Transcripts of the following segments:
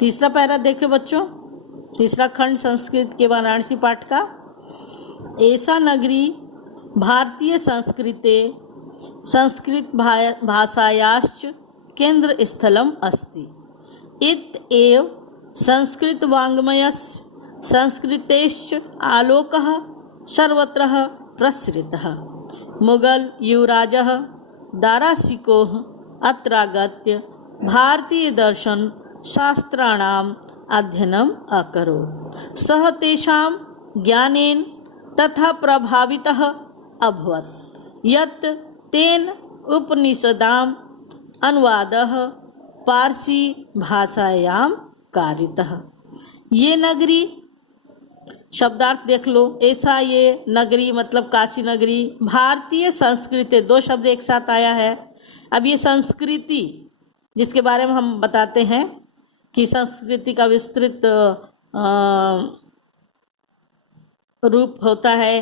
तीसरा पैरा देखे बच्चों, तीसरा खंड संस्कृत के वाराणसी पाठ का। एषा नगरी भारतीय संस्कृते संस्कृत भाषायाश्च केंद्र स्थलम अस्ति। इत एव संस्कृत वाङ्मयस्य संस्कृतेश्च आलोकः सर्वत्र प्रसृतः। मुगल युवराजः दाराशिकोः अत्रागत्य भारतीय दर्शन शास्त्राणाम् अध्ययनम् अकरोत्। सः तेषां ज्ञानेन तथा प्रभावितः अभवत् यत् तेन उपनिषदाम् अनुवादः पारसी भाषायां कारितः। ये नगरी, शब्दार्थ देख लो। ऐसा ये नगरी मतलब काशी नगरी, भारतीय संस्कृति, दो शब्द एक साथ आया है। अब ये संस्कृति जिसके बारे में हम बताते हैं कि संस्कृति का विस्तृत रूप होता है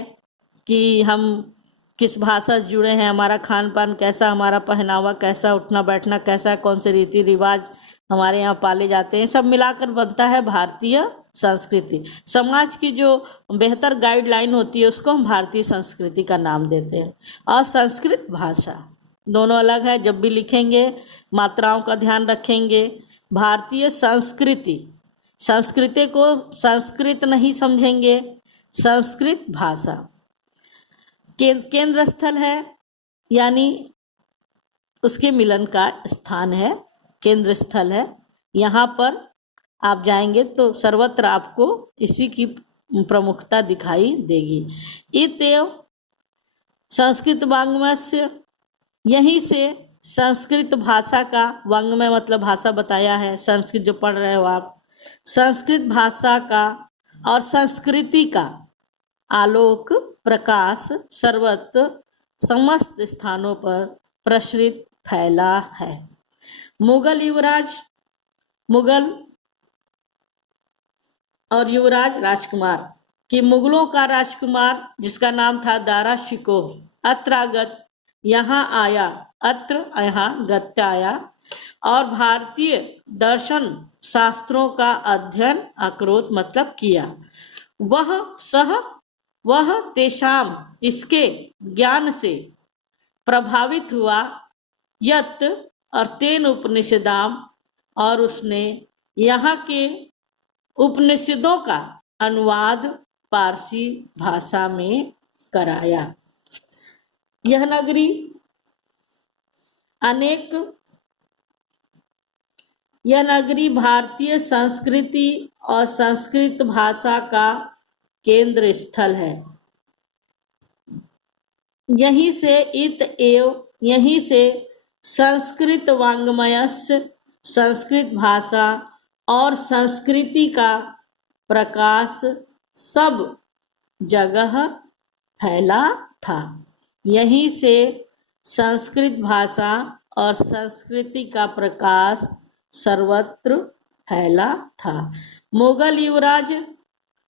कि हम किस भाषा से जुड़े हैं, हमारा खान पान कैसा, हमारा पहनावा कैसा, उठना बैठना कैसा, कौन से रीति रिवाज हमारे यहाँ पाले जाते हैं, सब मिलाकर बनता है भारतीय संस्कृति। समाज की जो बेहतर गाइडलाइन होती है उसको हम भारतीय संस्कृति का नाम देते हैं। और संस्कृत भाषा दोनों अलग है, जब भी लिखेंगे मात्राओं का ध्यान रखेंगे। भारतीय संस्कृति, संस्कृति को संस्कृत नहीं समझेंगे, संस्कृत भाषा। केंद्र स्थल है यानी उसके मिलन का स्थान है, केंद्र स्थल है। यहाँ पर आप जाएंगे तो सर्वत्र आपको इसी की प्रमुखता दिखाई देगी। इत्येव संस्कृत वाङ्मय से, यहीं से संस्कृत भाषा का, वाङ्मय मतलब भाषा बताया है, संस्कृत जो पढ़ रहे हो आप, संस्कृत भाषा का और संस्कृति का आलोक प्रकाश सर्वत्र समस्त स्थानों पर प्रसरित फैला है। मुगल युवराज, मुगल और युवराज राजकुमार कि मुगलों का राजकुमार जिसका नाम था दारा शिकोह अत्रागत, यहाँ आया, अत्र यहाँ गत्य आया, और भारतीय दर्शन शास्त्रों का अध्ययन अकरोत मतलब किया। वह तेषाम इसके ज्ञान से प्रभावित हुआ, यत और तेन उपनिषदाम, और उसने यहाँ के उपनिषदों का अनुवाद पारसी भाषा में कराया। यह नगरी भारतीय संस्कृति और संस्कृत भाषा का केंद्र स्थल है। यहीं से संस्कृत वाङ्मयस्य संस्कृत भाषा और संस्कृति का प्रकाश सब जगह फैला था। यहीं से संस्कृत भाषा और संस्कृति का प्रकाश सर्वत्र फैला था।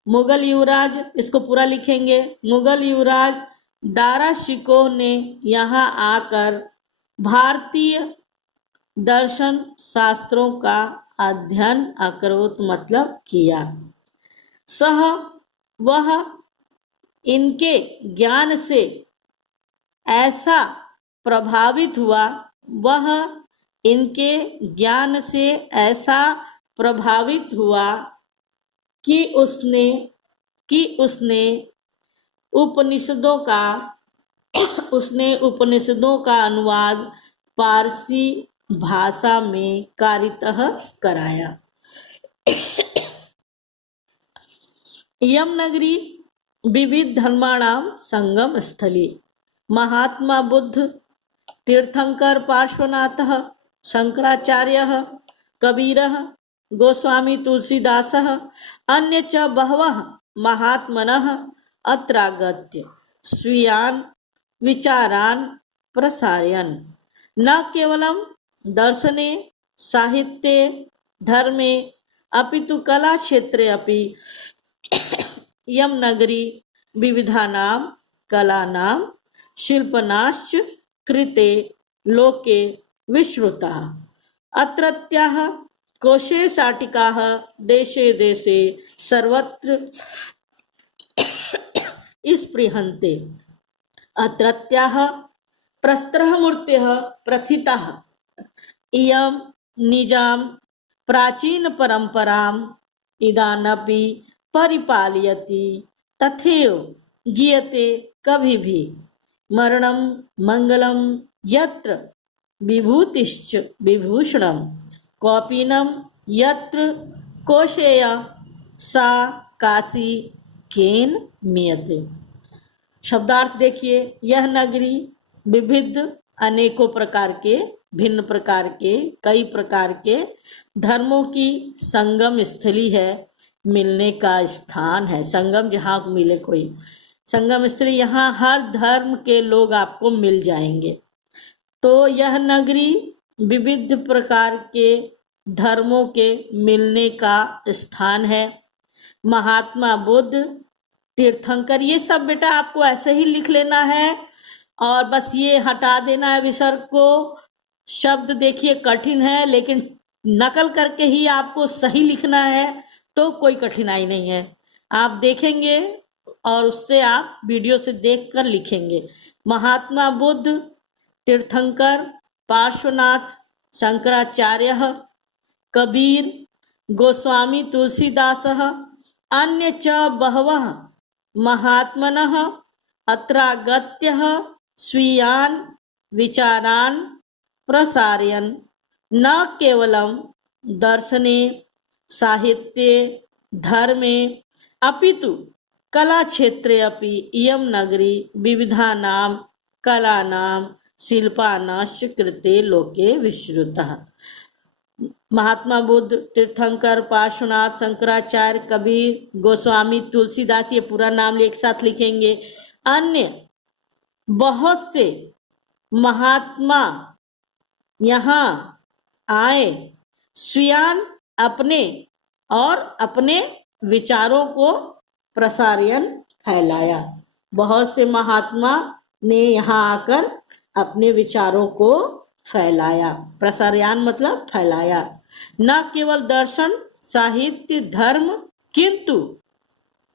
मुगल युवराज इसको पूरा लिखेंगे। मुगल युवराज दारा शिकोह ने यहाँ आकर भारतीय दर्शन शास्त्रों का अध्ययन अकरोत मतलब किया। वह इनके ज्ञान से ऐसा प्रभावित हुआ कि उसने उपनिषदों का अनुवाद पारसी भाषा में कारितः कराया। यम नगरी विविध धर्माणाम संगम स्थली। महात्मा बुद्ध, तीर्थंकर पार्श्वनाथः, शंकराचार्यः, कबीरः, गोस्वामी तुलसीदासः, अन्य च बहवः महात्मनः अत्रागत्य स्वीयान् विचारान् प्रसारयन् न केवलं दर्शने साहित्ये धर्मे अपितु कला क्षेत्रे अपि यम नगरी विविधानां कलानां शिल्पनाश्च कृते लोके विश्रुता। अत्रत्याः कोशे शाटिकाः देशे देशे सर्वत्र स्पृहन्ते। अत्रत्याः प्रस्तरः मूर्तयः प्रथिताः। इयं निजां प्राचीनपरम्पराम् इदानीमपि परिपालयति। तथैव गीयते कविभिः। मरणं मङ्गलं यत्र विभूतिश्च विभूषणं, कौपीनं यत्र कौशेया सा काशी केन मीयते। शब्दार्थ देखिए, यह नगरी विविध अनेकों प्रकार के, भिन्न प्रकार के, कई प्रकार के धर्मों की संगम स्थली है, मिलने का स्थान है। संगम जहाँ मिले कोई संगम स्थली, यहाँ हर धर्म के लोग आपको मिल जाएंगे। तो यह नगरी विविध प्रकार के धर्मों के मिलने का स्थान है। महात्मा बुद्ध, तीर्थंकर, ये सब बेटा आपको ऐसे ही लिख लेना है और बस ये हटा देना है विसर्ग को। शब्द देखिए कठिन है, लेकिन नकल करके ही आपको सही लिखना है, तो कोई कठिनाई नहीं है। आप देखेंगे और उससे आप वीडियो से देखकर लिखेंगे। महात्मा बुद्ध, तीर्थंकर, पार्श्वनाथ, शंकराचार्य, कबीर, गोस्वामी तुलसीदासः, अन्य च बहवः महात्मनः अत्रागत्यः स्वीयान् विचारान् प्रसारयन् न केवलं दर्शने साहित्ये धर्मे अपितु कलाक्षेत्रे अपि इयं नगरी विविधानां कलानां शिल्पानाश्च कृते लोके विश्रुतः। महात्मा बुद्ध, तीर्थंकर, पार्श्वनाथ, शंकराचार्य, कबीर, गोस्वामी, तुलसीदास, ये पूरा नाम एक साथ लिखेंगे। अन्य बहुत से महात्मा यहाँ आए, स्वयं अपने और अपने विचारों को प्रसारण फैलाया। बहुत से महात्मा ने यहाँ आकर अपने विचारों को फैलाया। प्रसारण मतलब फैलाया। न केवल दर्शन, साहित्य, धर्म, किंतु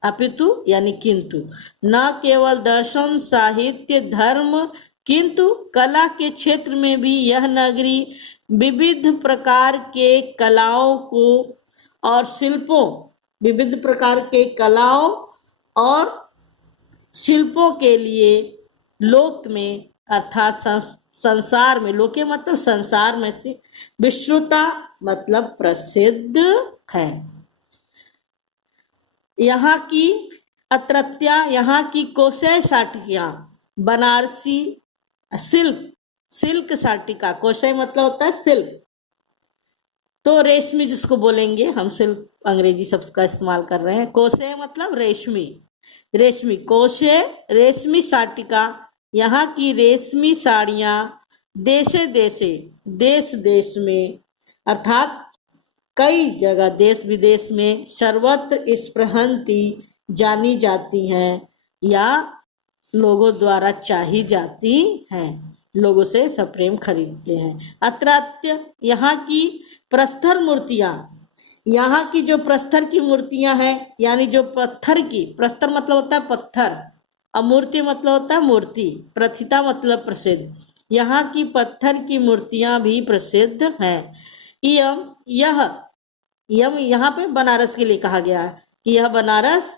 अपितु यानी किंतु, न केवल दर्शन, साहित्य, धर्म, किंतु कला के क्षेत्र में भी यह नगरी विविध प्रकार के कलाओं को और शिल्पों, विविध प्रकार के कलाओं और शिल्पों के लिए लोक में अर्थात संसार में, लोके मतलब संसार में से, विश्रुता मतलब प्रसिद्ध है। यहाँ की अत्रत्या, यहाँ की कोशे शाटिका, बनारसी सिल्क शाटिका, कोशे मतलब होता है सिल्क, तो रेशमी जिसको बोलेंगे हम, सिल्क अंग्रेजी शब्द का इस्तेमाल कर रहे हैं। कोशे मतलब रेशमी, रेशमी, कोशे रेशमी शाटिका, यहाँ की रेशमी साड़ियाँ देशे देशे, देश देश में अर्थात कई जगह, देश विदेश में, सर्वत्र स्पृहंती जानी जाती हैं या लोगों द्वारा चाही जाती हैं, लोगों से सप्रेम खरीदते हैं। अत्रात्य यहाँ की प्रस्तर मूर्तियाँ, यहाँ की जो प्रस्तर की मूर्तियाँ हैं, यानी जो पत्थर की, प्रस्तर मतलब होता है पत्थर, अमूर्ति मतलब होता है मूर्ति, प्रथिता मतलब प्रसिद्ध, यहाँ की पत्थर की मूर्तियाँ भी प्रसिद्ध हैं। यम यहाँ पे बनारस के लिए कहा गया है कि यह बनारस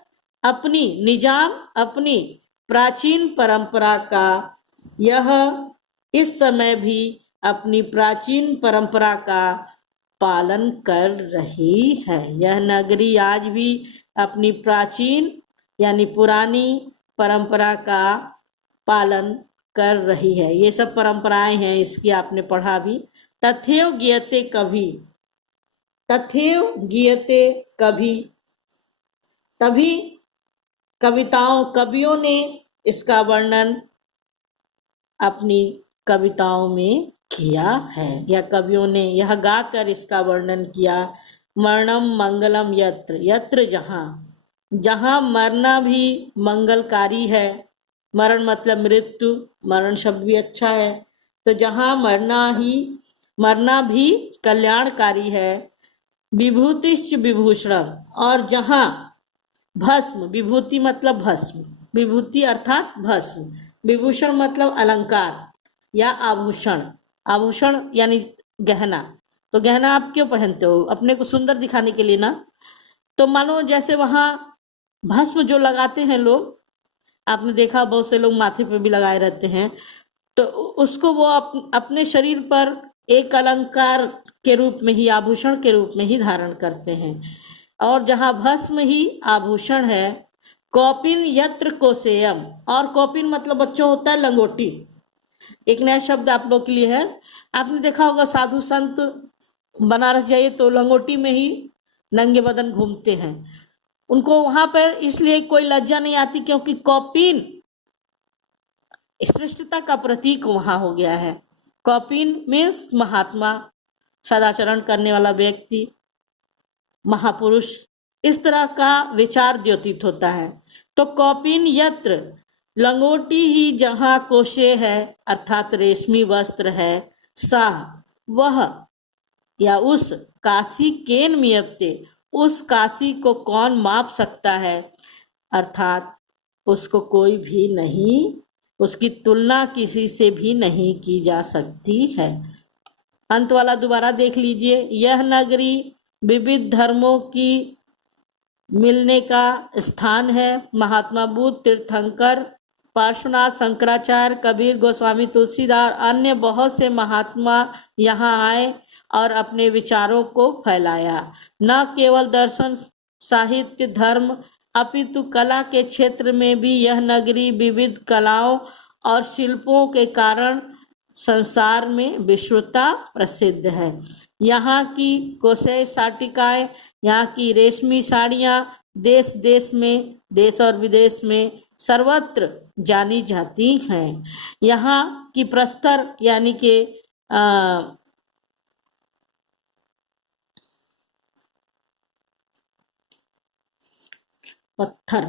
अपनी निजाम, अपनी प्राचीन परंपरा का, यह इस समय भी अपनी प्राचीन परंपरा का पालन कर रही है। यह नगरी आज भी अपनी प्राचीन यानी पुरानी परंपरा का पालन कर रही है। ये सब परंपराएं हैं, इसकी आपने पढ़ा भी। तथैव गीयते कभी, तथैव गीयते कभी, तभी कवियों ने इसका वर्णन अपनी कविताओं में किया है, या कवियों ने यह गाकर इसका वर्णन किया। मरणम मंगलम यत्र, यत्र जहाँ, जहाँ मरना भी मंगलकारी है, मरण मतलब मृत्यु, मरण शब्द भी अच्छा है, तो जहाँ मरना भी कल्याणकारी है, विभूतिश्च विभूषणम, और जहाँ भस्म, विभूति मतलब भस्म, विभूति अर्थात भस्म, विभूषण मतलब अलंकार या आभूषण, आभूषण यानी गहना। तो गहना आप क्यों पहनते हो? अपने को सुंदर दिखाने के लिए ना। तो मानो जैसे वहाँ भस्म जो लगाते हैं लोग, आपने देखा बहुत से लोग माथे पे भी लगाए रहते हैं, तो उसको वो अपने शरीर पर एक अलंकार के रूप में ही, आभूषण के रूप में ही धारण करते हैं। और जहाँ भस्म ही आभूषण है, कौपिन यत्र कोसेयम, और कौपिन मतलब बच्चों होता है लंगोटी। एक नया शब्द आप लोग के लिए है, आपने देखा होगा साधु संत बनारस जाइए तो लंगोटी में ही नंगे बदन घूमते हैं। उनको वहां पर इसलिए कोई लज्जा नहीं आती क्योंकि कौपिन श्रेष्ठता का प्रतीक वहां हो गया है। कौपिन मीन्स महात्मा, सदाचरण करने वाला व्यक्ति, महापुरुष, इस तरह का विचार द्योतित होता है। तो कौपिन यत्र, लंगोटी ही जहाँ कोशे है अर्थात रेशमी वस्त्र है, सा वह या उस, काशी केन मियप्ते, उस काशी को कौन माप सकता है, अर्थात उसको कोई भी नहीं, उसकी तुलना किसी से भी नहीं की जा सकती है। अंत वाला दोबारा देख लीजिए। यह नगरी विविध धर्मों की मिलने का स्थान है। महात्मा बुद्ध, तीर्थंकर, पार्श्वनाथ, शंकराचार्य, कबीर, गोस्वामी तुलसीदास, अन्य बहुत से महात्मा यहाँ आए और अपने विचारों को फैलाया। न केवल दर्शन, साहित्य, धर्म, अपितु कला के क्षेत्र में भी यह नगरी विविध कलाओं और शिल्पों के कारण संसार में विश्वता प्रसिद्ध है। यहाँ की कोशे साटिकाएं, यहाँ की रेशमी साड़ियाँ देश देश में, देश और विदेश में सर्वत्र जानी जाती हैं। यहाँ की प्रस्तर यानी के पत्थर,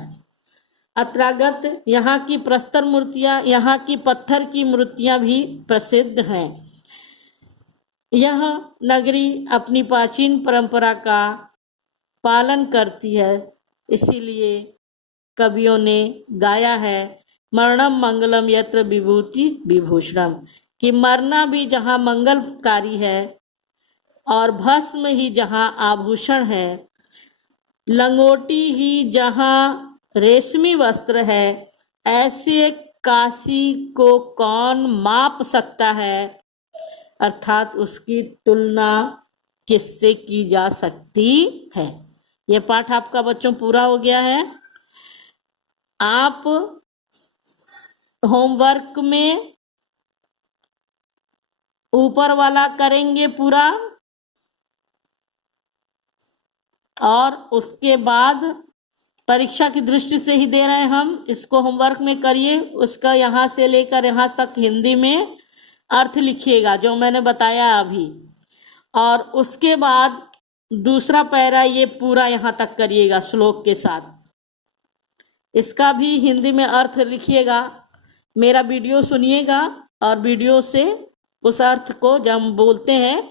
अत्रागत यहाँ की प्रस्तर मूर्तियां, यहाँ की पत्थर की मूर्तियां भी प्रसिद्ध हैं। यह नगरी अपनी प्राचीन परंपरा का पालन करती है, इसीलिए कवियों ने गाया है मरणम मंगलम यत्र विभूति विभूषणम, कि मरना भी जहाँ मंगलकारी है और भस्म ही जहाँ आभूषण है, लंगोटी ही जहाँ रेशमी वस्त्र है, ऐसे काशी को कौन माप सकता है, अर्थात उसकी तुलना किससे की जा सकती है। यह पाठ आपका बच्चों पूरा हो गया है। आप होमवर्क में ऊपर वाला करेंगे पूरा, और उसके बाद परीक्षा की दृष्टि से ही दे रहे हैं हम, इसको होमवर्क में करिए। उसका यहाँ से लेकर यहाँ तक हिंदी में अर्थ लिखिएगा जो मैंने बताया अभी, और उसके बाद दूसरा पैरा ये पूरा यहाँ तक करिएगा श्लोक के साथ, इसका भी हिंदी में अर्थ लिखिएगा। मेरा वीडियो सुनिएगा और वीडियो से उस अर्थ को जब हम बोलते हैं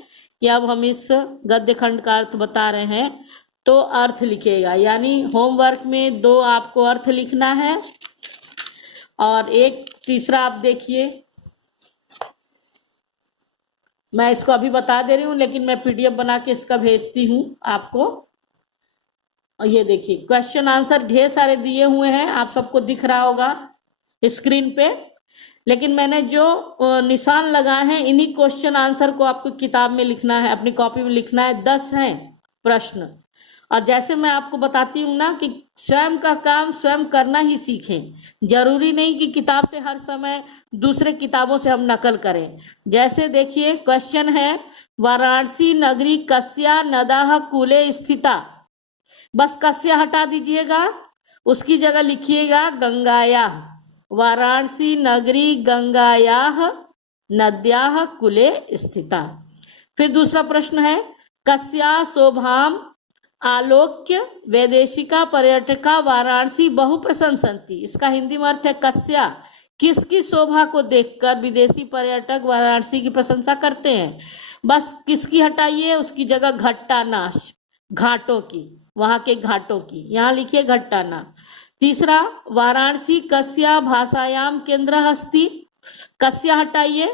कि अब हम इस गद्य खंड का अर्थ बता रहे हैं, तो अर्थ लिखिएगा। यानी होमवर्क में 2 आपको अर्थ लिखना है, और एक तीसरा आप देखिए, मैं इसको अभी बता दे रही हूँ लेकिन मैं पीडीएफ बना के इसका भेजती हूँ आपको। ये देखिए क्वेश्चन आंसर ढेर सारे दिए हुए हैं, आप सबको दिख रहा होगा स्क्रीन पे, लेकिन मैंने जो निशान लगाए हैं इन्हीं क्वेश्चन आंसर को आपको किताब में लिखना है, अपनी कॉपी में लिखना है। 10 हैं प्रश्न, और जैसे मैं आपको बताती हूँ ना कि स्वयं का काम स्वयं करना ही सीखें। जरूरी नहीं कि किताब से हर समय दूसरे किताबों से हम नकल करें। जैसे देखिए क्वेश्चन है, वाराणसी नगरी कस्या नदाह कूले स्थिता, बस कस्या हटा दीजिएगा, उसकी जगह लिखिएगा गंगायाः। वाराणसी नगरी गंगायाः नद्याः कुले स्थिता। फिर दूसरा प्रश्न है, कस्या शोभाम आलोक्य वैदेशिका पर्यटका वाराणसी बहु प्रशंसन्ति। इसका हिंदी में अर्थ है कस्या, किसकी शोभा को देखकर विदेशी पर्यटक वाराणसी की प्रशंसा करते हैं। बस किसकी हटाइए, उसकी जगह घट्टा नाश, घाटों की, वहां के घाटों की, यहाँ लिखिए घट्टाना। तीसरा, वाराणसी कस्या भाषायाम केंद्र अस्ति, कस्या हटाइए,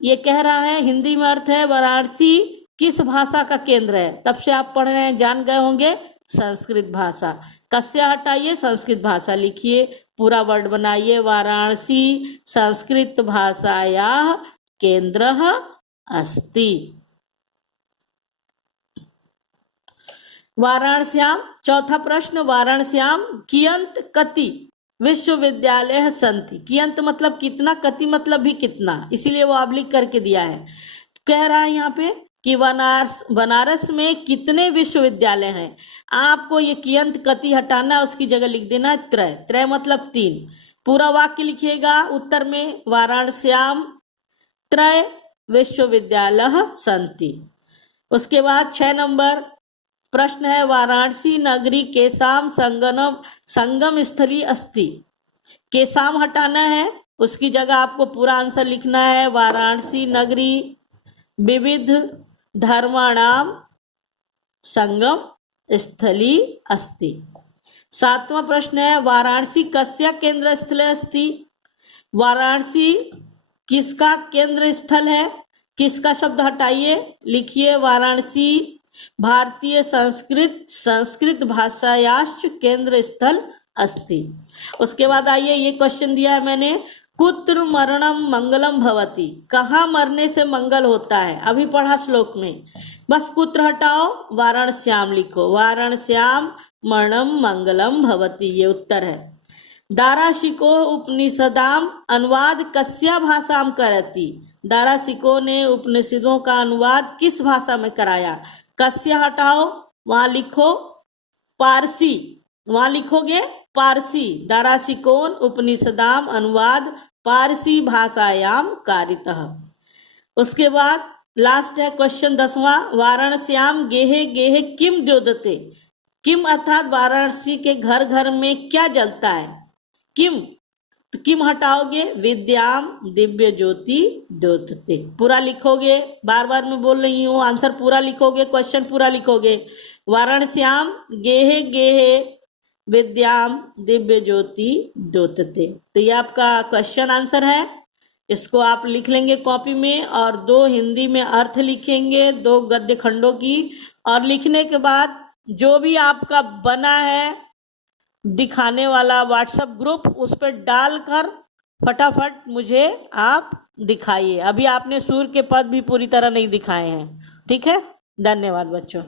ये कह रहा है हिंदी में अर्थ है वाराणसी किस भाषा का केंद्र है, तब से आप पढ़ रहे हैं, जान गए होंगे, संस्कृत भाषा। कस्या हटाइए, संस्कृत भाषा लिखिए, पूरा वर्ड बनाइए, वाराणसी संस्कृत भाषायाः केंद्रः अस्ति। वाराणस्याम, चौथा प्रश्न, वाराणस्याम कियंत कति विश्वविद्यालय संति, कियंत मतलब कितना, कति मतलब भी कितना, इसीलिए वो ऑब्लिक करके दिया है। कह रहा है यहाँ पे कि बनारस में कितने विश्वविद्यालय हैं, आपको ये कियंत कति हटाना, उसकी जगह लिख देना त्रय, त्रय मतलब 3। पूरा वाक्य लिखिएगा उत्तर में, वाराणस्याम त्रय विश्वविद्यालय संति। उसके बाद 6 नंबर प्रश्न है, वाराणसी नगरी केसाम संगम स्थली अस्ति, केसाम हटाना है, उसकी जगह आपको पूरा आंसर लिखना है, वाराणसी नगरी विविध धर्माणाम संगम स्थली अस्ति। 7वां प्रश्न है, वाराणसी कस्या केंद्र स्थल अस्ति, वाराणसी किसका केंद्र स्थल है, किसका शब्द हटाइए, लिखिए वाराणसी भारतीय संस्कृत भाषायाश्च केंद्र स्थल अस्ति। उसके बाद आइए, ये क्वेश्चन दिया है मैंने, कुत्र मरणम मंगलम भवति, कहाँ मरने से मंगल होता है, अभी पढ़ा श्लोक में, बस कुत्र हटाओ, वाराणस्याम लिखो, वाराणस्याम मरणम मंगलम भवति, ये उत्तर है। दाराशिको उपनिषदाम अनुवाद कस्या भाषाम करती, दाराशिको ने उपनिषदों का अनुवाद किस भाषा में कराया, कस्या हटाओ, वहां लिखो पारसी, वहां लिखोगे पारसी, दाराशिकोन उपनिषदाम अनुवाद पारसी भाषायाम कारितः। उसके बाद लास्ट है क्वेश्चन 10वां, वाराणस्याम गेहे गेहे किम द्योतते, किम अर्थात वाराणसी के घर घर में क्या जलता है, किम, तो किम हटाओगे, विद्याम दिव्य ज्योति द्योतते, पूरा लिखोगे, बार बार मैं बोल रही हूँ, आंसर पूरा लिखोगे, क्वेश्चन पूरा लिखोगे, वाराणस्याम गेहे गेहे विद्याम दिव्य ज्योति द्योतते। तो ये आपका क्वेश्चन आंसर है, इसको आप लिख लेंगे कॉपी में, और 2 हिंदी में अर्थ लिखेंगे, 2 गद्य खंडों की, और लिखने के बाद जो भी आपका बना है दिखाने वाला व्हाट्सएप ग्रुप, उस पर डालकर फटाफट मुझे आप दिखाइए। अभी आपने सूर्य के पद भी पूरी तरह नहीं दिखाए हैं, ठीक है, धन्यवाद बच्चों।